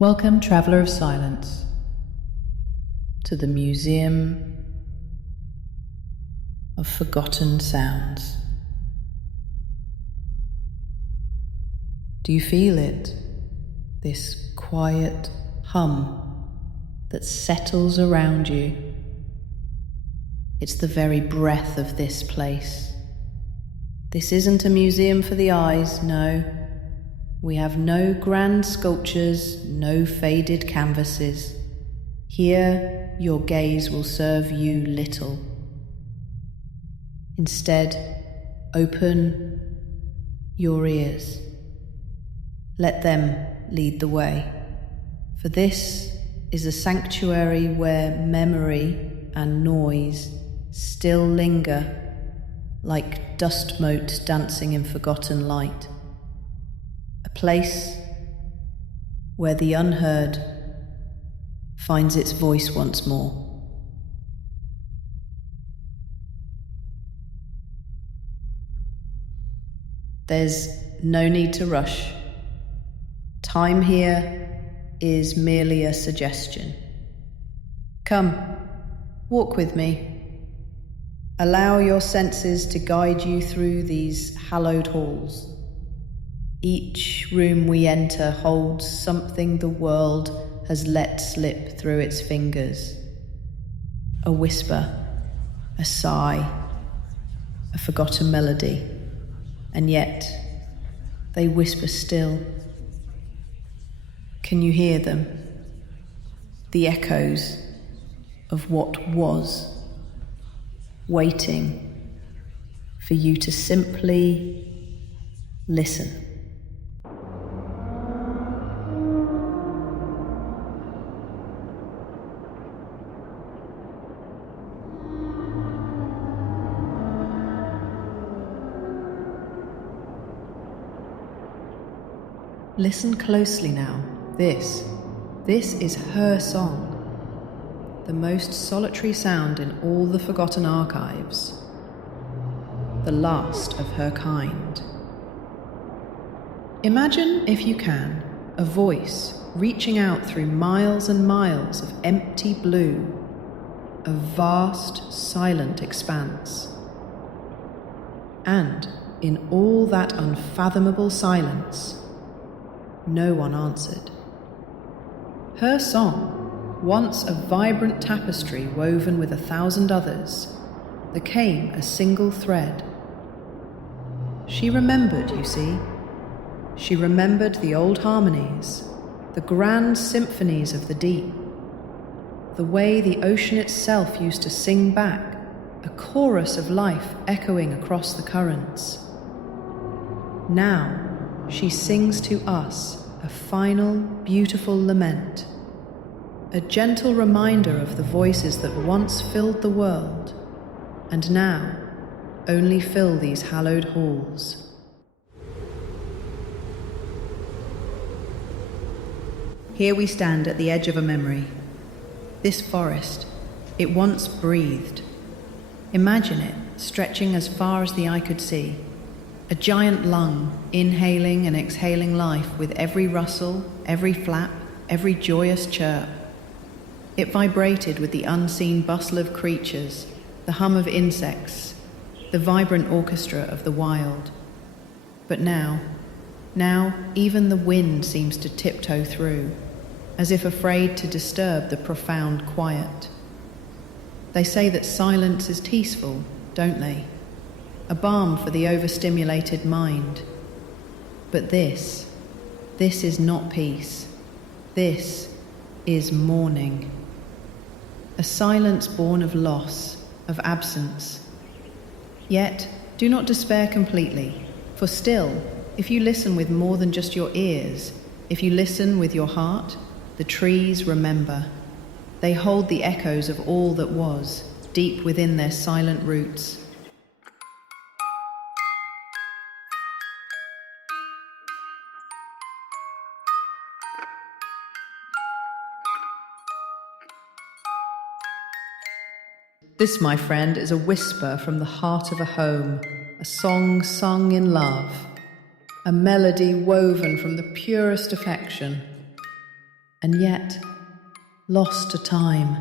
Welcome, traveller of silence, to the Museum of Forgotten Sounds. Do you feel it? This quiet hum that settles around you. It's the very breath of this place. This isn't a museum for the eyes, no. We have no grand sculptures, no faded canvases. Here, your gaze will serve you little. Instead, open your ears. Let them lead the way. For this is a sanctuary where memory and noise still linger like dust motes dancing in forgotten light. A place where the unheard finds its voice once more. There's no need to rush. Time here is merely a suggestion. Come, walk with me. Allow your senses to guide you through these hallowed halls. Each room we enter holds something the world has let slip through its fingers. A whisper, a sigh, a forgotten melody, and yet they whisper still. Can you hear them? The echoes of what was, waiting for you to simply listen. Listen closely now. This is her song, the most solitary sound in all the forgotten archives, the last of her kind. Imagine, if you can, a voice reaching out through miles and miles of empty blue, a vast, silent expanse. And in all that unfathomable silence, no one answered. Her song, once a vibrant tapestry woven with 1,000 others, became a single thread. She remembered, you see. She remembered the old harmonies, the grand symphonies of the deep, the way the ocean itself used to sing back, a chorus of life echoing across the currents. Now, she sings to us a final, beautiful lament, a gentle reminder of the voices that once filled the world, and now only fill these hallowed halls. Here we stand at the edge of a memory. This forest, it once breathed. Imagine it stretching as far as the eye could see. A giant lung, inhaling and exhaling life with every rustle, every flap, every joyous chirp. It vibrated with the unseen bustle of creatures, the hum of insects, the vibrant orchestra of the wild. But now, even the wind seems to tiptoe through, as if afraid to disturb the profound quiet. They say that silence is peaceful, don't they? A balm for the overstimulated mind. But this is not peace. This is mourning. A silence born of loss, of absence. Yet, do not despair completely, for still, if you listen with more than just your ears, if you listen with your heart, the trees remember. They hold the echoes of all that was, deep within their silent roots. This, my friend, is a whisper from the heart of a home, a song sung in love, a melody woven from the purest affection. and yet lost to time.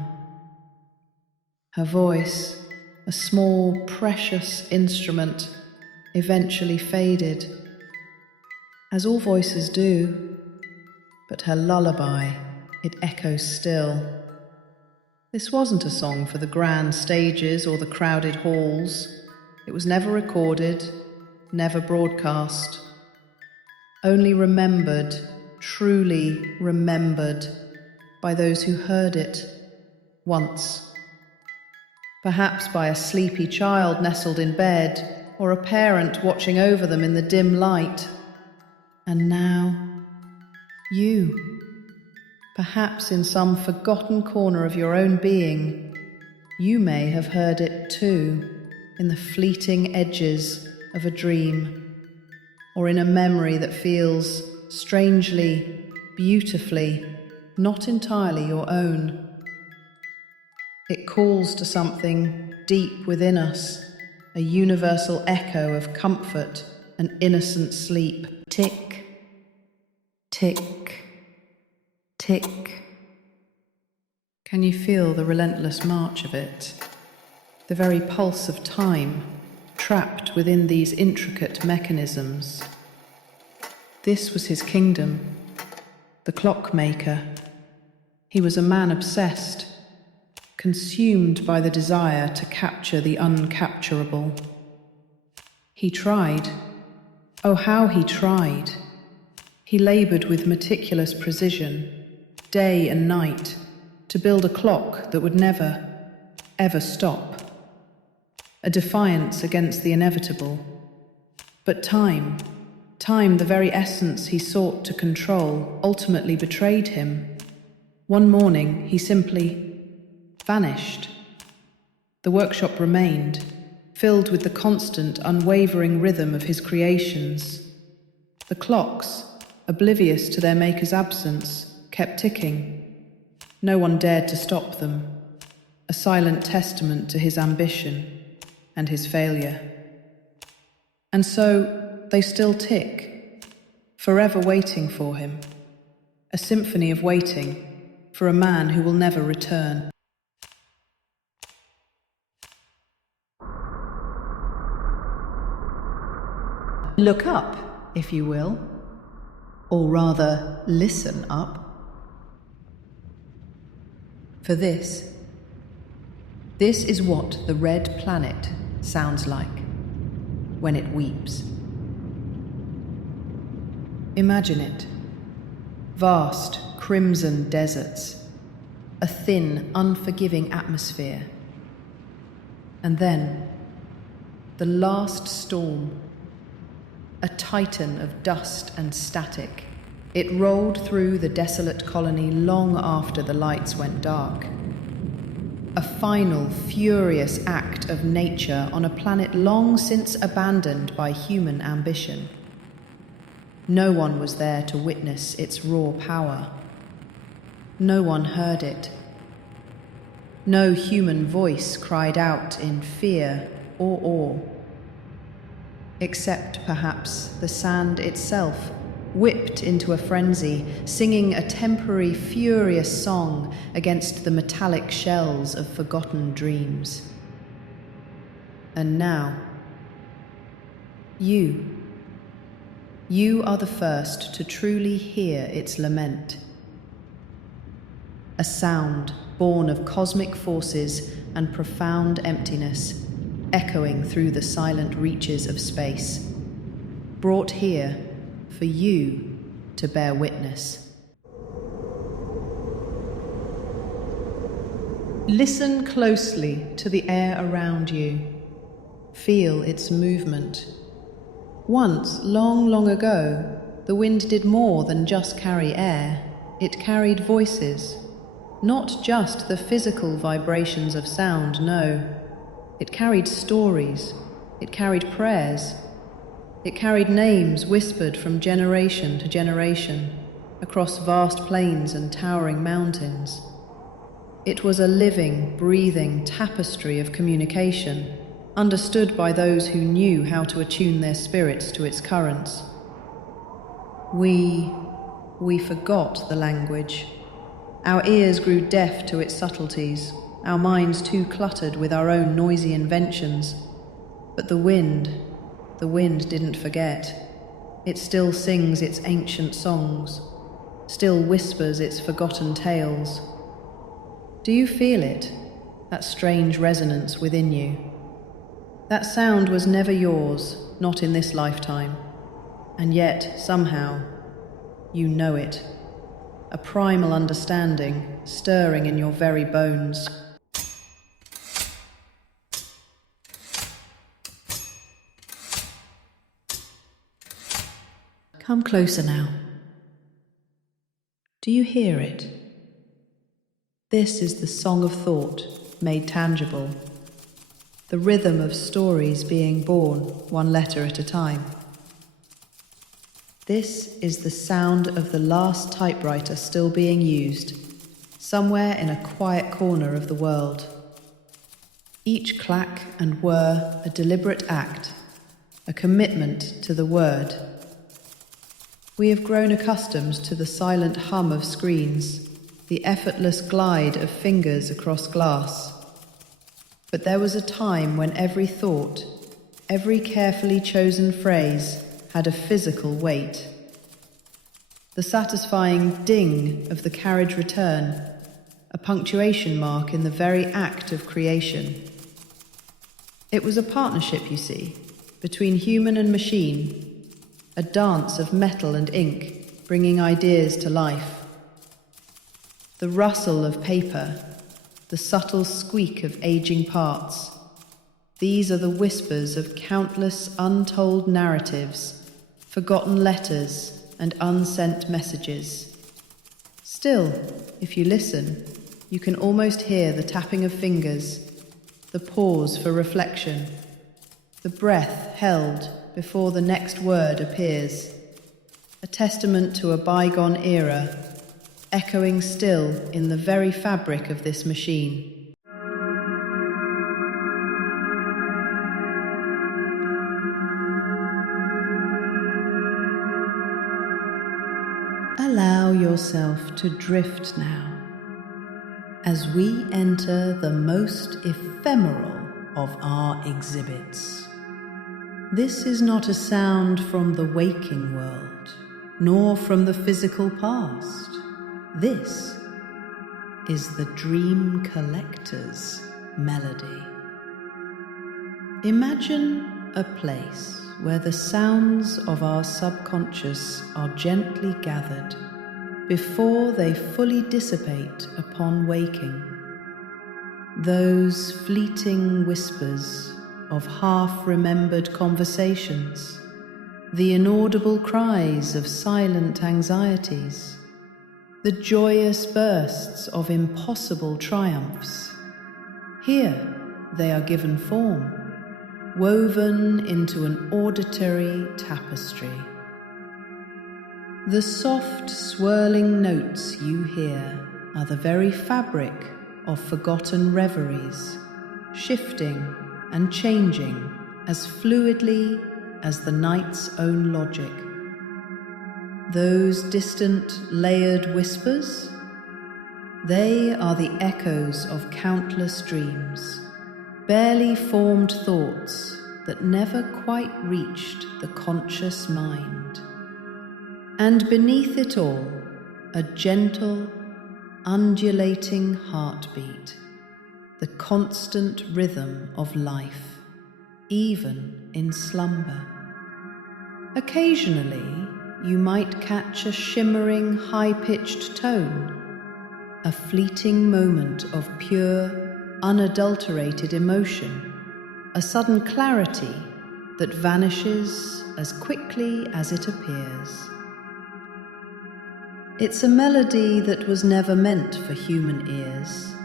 Her voice, a small, precious instrument, eventually faded, as all voices do, but her lullaby, it echoes still. This wasn't a song for the grand stages or the crowded halls. It was never recorded, never broadcast, only remembered, truly remembered, by those who heard it once. Perhaps by a sleepy child nestled in bed, or a parent watching over them in the dim light. And now, you, perhaps in some forgotten corner of your own being, you may have heard it too, in the fleeting edges of a dream, or in a memory that feels strangely, beautifully, not entirely your own. It calls to something deep within us, a universal echo of comfort and innocent sleep. Tick, tick, tick. Can you feel the relentless march of it? The very pulse of time, trapped within these intricate mechanisms. This was his kingdom, the clockmaker. He was a man obsessed, consumed by the desire to capture the uncapturable. He tried. Oh, how he tried. He labored with meticulous precision, day and night, to build a clock that would never, ever stop. A defiance against the inevitable. But time, the very essence he sought to control, ultimately betrayed him. One morning, he simply vanished. The workshop remained, filled with the constant, unwavering rhythm of his creations. The clocks, oblivious to their maker's absence, kept ticking. No one dared to stop them, a silent testament to his ambition and his failure. And so they still tick, forever waiting for him, a symphony of waiting for a man who will never return. Look up, if you will, or rather listen up. For this is what the red planet sounds like when it weeps. Imagine it. Vast crimson deserts, a thin, unforgiving atmosphere. And then, the last storm, a titan of dust and static. It rolled through the desolate colony long after the lights went dark. A final, furious act of nature on a planet long since abandoned by human ambition. No one was there to witness its raw power. No one heard it. No human voice cried out in fear or awe. Except, perhaps, the sand itself, whipped into a frenzy, singing a temporary, furious song against the metallic shells of forgotten dreams. And now, you are the first to truly hear its lament. A sound born of cosmic forces and profound emptiness, echoing through the silent reaches of space, brought here for you to bear witness. Listen closely to the air around you. Feel its movement. Once, long, long ago, the wind did more than just carry air. It carried voices. Not just the physical vibrations of sound, no. It carried stories. It carried prayers. It carried names whispered from generation to generation, across vast plains and towering mountains. It was a living, breathing tapestry of communication, understood by those who knew how to attune their spirits to its currents. We forgot the language, Our ears grew deaf to its subtleties, our minds too cluttered with our own noisy inventions. But the wind didn't forget. It still sings its ancient songs, still whispers its forgotten tales. Do you feel it, that strange resonance within you? That sound was never yours, not in this lifetime, and yet, somehow, you know it. A primal understanding stirring in your very bones. Come closer now. Do you hear it? This is the song of thought made tangible, the rhythm of stories being born one letter at a time. This is the sound of the last typewriter still being used, somewhere in a quiet corner of the world. Each clack and whir a deliberate act, a commitment to the word. We have grown accustomed to the silent hum of screens, the effortless glide of fingers across glass. But there was a time when every thought, every carefully chosen phrase had a physical weight. The satisfying ding of the carriage return, a punctuation mark in the very act of creation. It was a partnership, you see, between human and machine, a dance of metal and ink, bringing ideas to life. The rustle of paper, the subtle squeak of aging parts, these are the whispers of countless untold narratives, forgotten letters and unsent messages. Still, if you listen, you can almost hear the tapping of fingers, the pause for reflection, the breath held before the next word appears, a testament to a bygone era, echoing still in the very fabric of this machine. Allow yourself to drift now, as we enter the most ephemeral of our exhibits. This is not a sound from the waking world, nor from the physical past. This is the dream collector's melody. Imagine a place where the sounds of our subconscious are gently gathered before they fully dissipate upon waking. Those fleeting whispers of half-remembered conversations, the inaudible cries of silent anxieties, the joyous bursts of impossible triumphs. Here they are given form, woven into an auditory tapestry. The soft, swirling notes you hear are the very fabric of forgotten reveries, shifting and changing as fluidly as the night's own logic. Those distant, layered whispers, they are the echoes of countless dreams, barely formed thoughts that never quite reached the conscious mind. And beneath it all, a gentle, undulating heartbeat, the constant rhythm of life, even in slumber. Occasionally, you might catch a shimmering, high-pitched tone, a fleeting moment of pure, unadulterated emotion, a sudden clarity that vanishes as quickly as it appears. It's a melody that was never meant for human ears,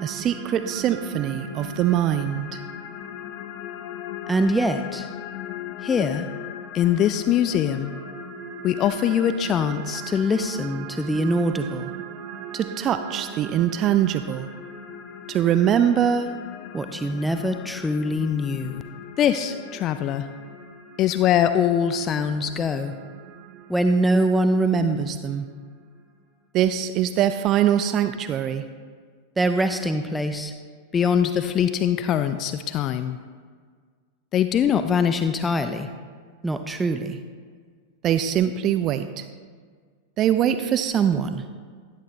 a secret symphony of the mind. And yet, here, in this museum, we offer you a chance to listen to the inaudible, to touch the intangible, to remember what you never truly knew. This, traveller, is where all sounds go, when no one remembers them. This is their final sanctuary, their resting place beyond the fleeting currents of time. They do not vanish entirely, not truly. They simply wait. They wait for someone,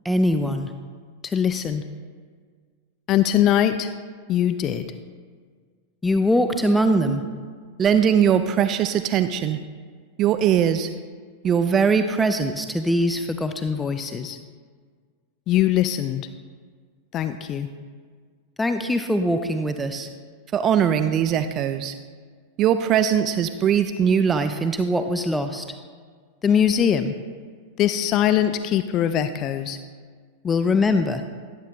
anyone, to listen. And tonight you did. You walked among them, lending your precious attention, your ears, your very presence to these forgotten voices. You listened. Thank you. Thank you for walking with us, for honoring these echoes. Your presence has breathed new life into what was lost. The museum, this silent keeper of echoes, will remember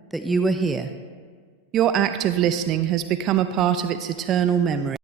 that you were here. Your act of listening has become a part of its eternal memory.